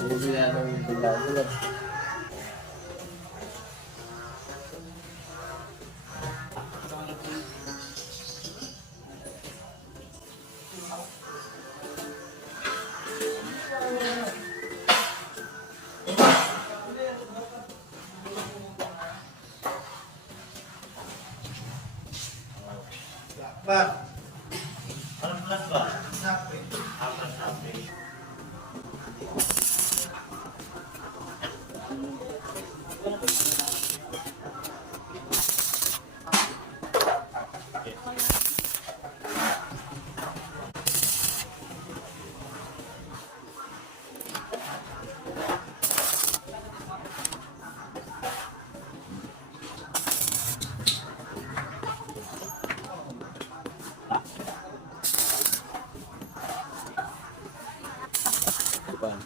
Hindi na nung ginagawa. Ba? Anong plan ba? Sabi. Sabi. Diba?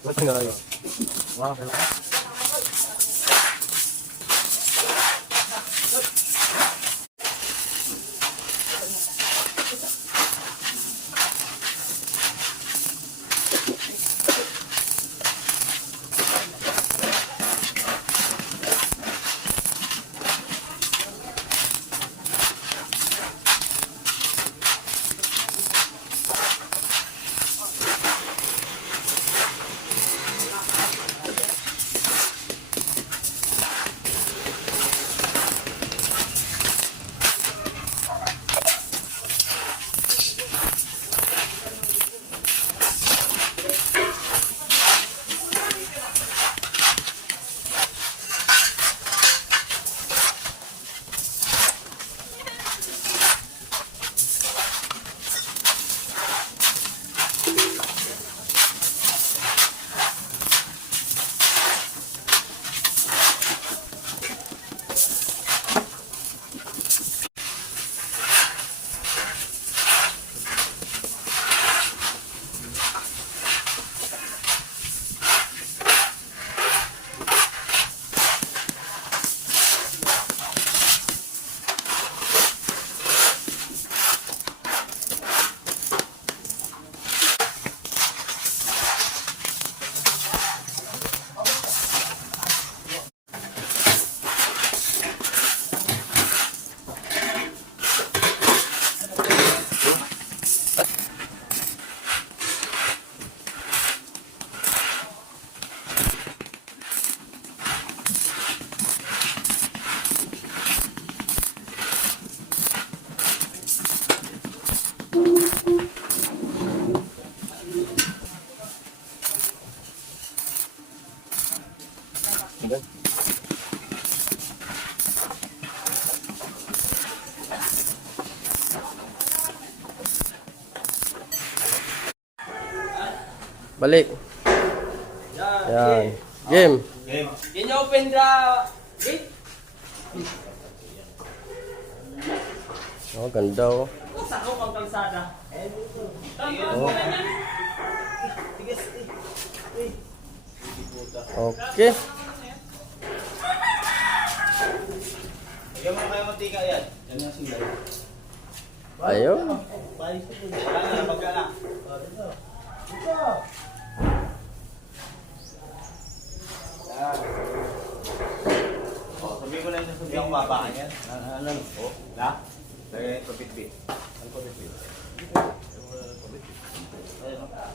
Buat enggak ya? Wah, Balik. Yan. Game. Game. Can you open the gate? Oh, ganda oh. Sa ako ang kalsada. Oh. Okay. Bigyan mo na kayo mantika yan. Yan yung sinday. Ayun. Kaya na, pagka na. Oh, sabihin ko na yung sasabihin kong babaan yan. Ano? Oh, na? Lagay ito bitbit. Ano ko bitbit? Ayun, okay.